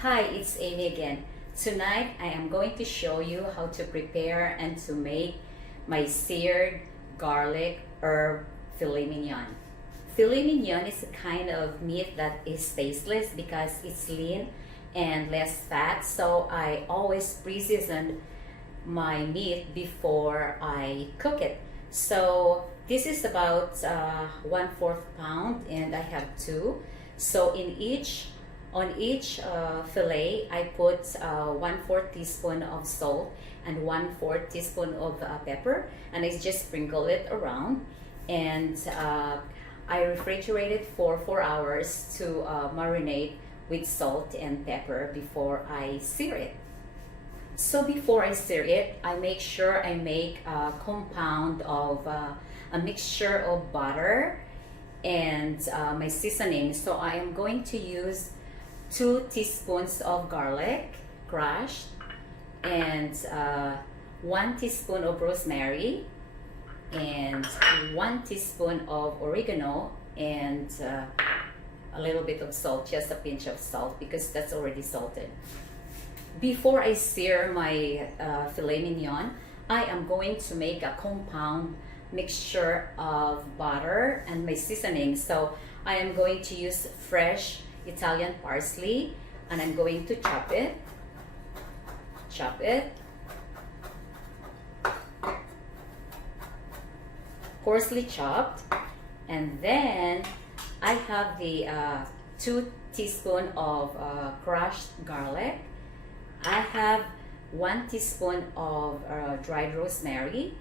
Hi, it's Amy again. Tonight I am going to show you how to prepare and to make my seared garlic herb filet mignon. Filet mignon is a kind of meat that is tasteless because it's lean and less fat, so I always pre-season my meat before I cook it. So this is about 1/4 pound and I have two. So on each fillet, I put 1/4 teaspoon of salt and 1/4 teaspoon of pepper, and I just sprinkle it around. And I refrigerate it for 4 hours to marinate with salt and pepper before I sear it. So before I sear it, I make sure I make a compound of a mixture of butter and my seasoning. So I am going to use 2 teaspoons of garlic crushed and 1 teaspoon of rosemary and 1 teaspoon of oregano and a little bit of salt, just a pinch of salt because that's already salted. Before I sear my filet mignon, I am going to make a compound mixture of butter and my seasoning. So I am going to use fresh Italian parsley and I'm going to chop it, coarsely chopped. And then I have the 2 teaspoons of crushed garlic. I have 1 teaspoon of dried rosemary,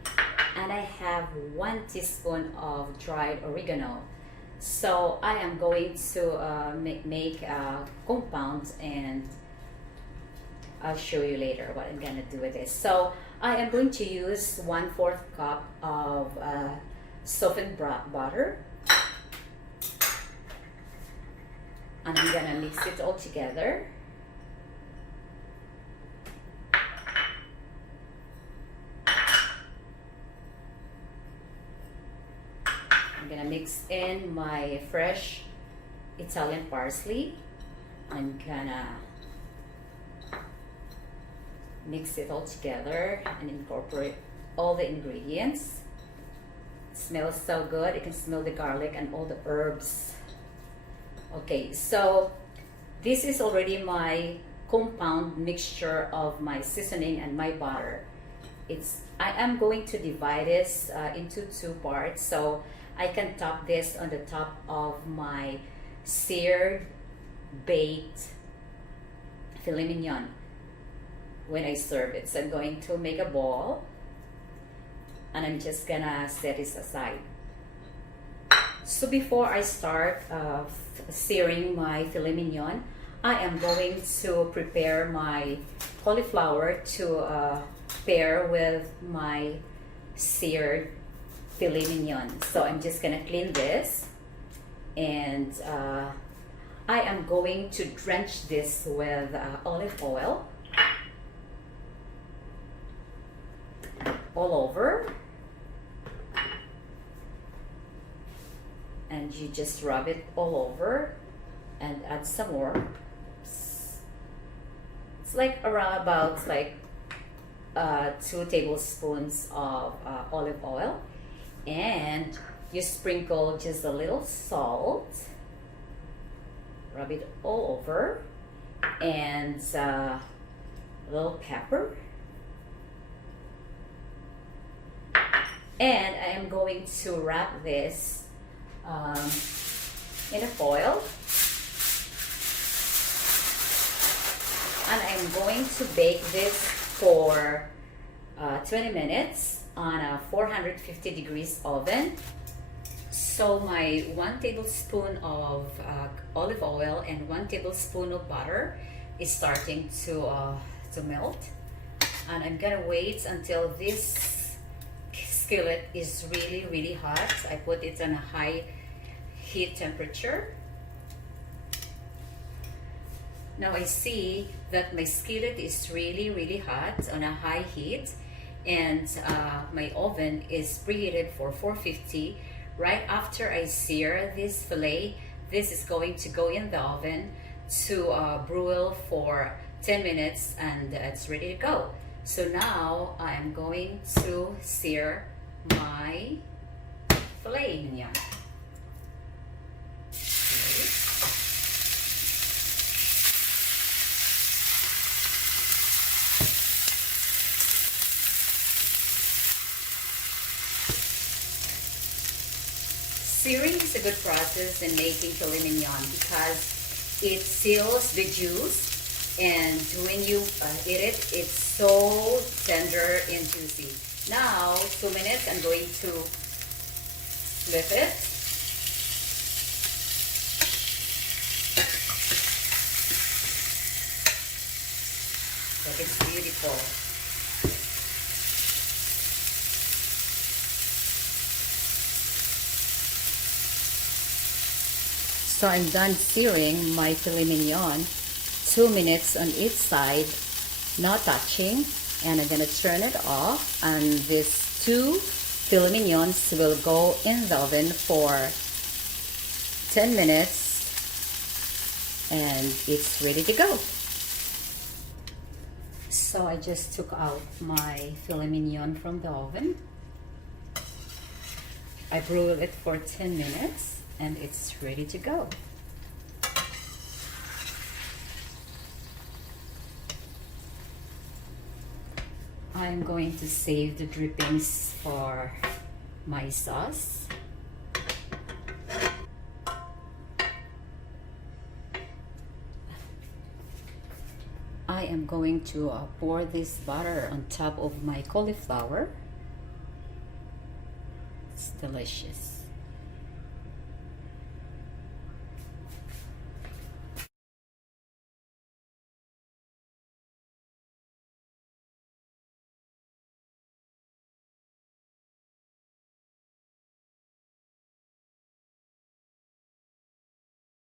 and I have 1 teaspoon of dried oregano. So I am going to make a compound, and I'll show you later what I'm gonna do with this. So I am going to use 1/4 cup of softened butter, and I'm gonna mix it all together. I'm gonna mix in my fresh Italian parsley. I'm gonna mix it all together and incorporate all the ingredients. It smells so good. You can smell the garlic and all the herbs. Okay, so this is already my compound mixture of my seasoning and my butter. I am going to divide this into 2 parts, so I can top this on the top of my seared baked filet mignon when I serve it. So I'm going to make a ball and I'm just gonna set this aside. So before I start searing my filet mignon, I am going to prepare my cauliflower to pair with my seared filet mignon. So I'm just gonna clean this, and I am going to drench this with olive oil all over, and you just rub it all over and add some more. It's like around about 2 tablespoons of olive oil, and you sprinkle just a little salt, rub it all over, and a little pepper. And I am going to wrap this in a foil, and I'm going to bake this for 20 minutes on a 450 degrees oven. So my 1 tablespoon of olive oil and 1 tablespoon of butter is starting to melt, and I'm gonna wait until this skillet is really hot. I put it on a high heat temperature. Now I see that my skillet is really hot on a high heat, and my oven is preheated for 450. Right after I sear this fillet, this is going to go in the oven to broil for 10 minutes and it's ready to go. So now I'm going to sear my filet mignon. Searing is a good process in making filet mignon because it seals the juice, and when you eat it, it's so tender and juicy. Now, 2 minutes, I'm going to flip it. Look, it's beautiful. So I'm done searing my filet mignon. 2 minutes on each side, not touching, and I'm gonna turn it off, and these 2 filet mignons will go in the oven for 10 minutes and it's ready to go. So I just took out my filet mignon from the oven. I broiled it for 10 minutes and it's ready to go. I'm going to save the drippings for my sauce. I am going to pour this butter on top of my cauliflower. It's delicious.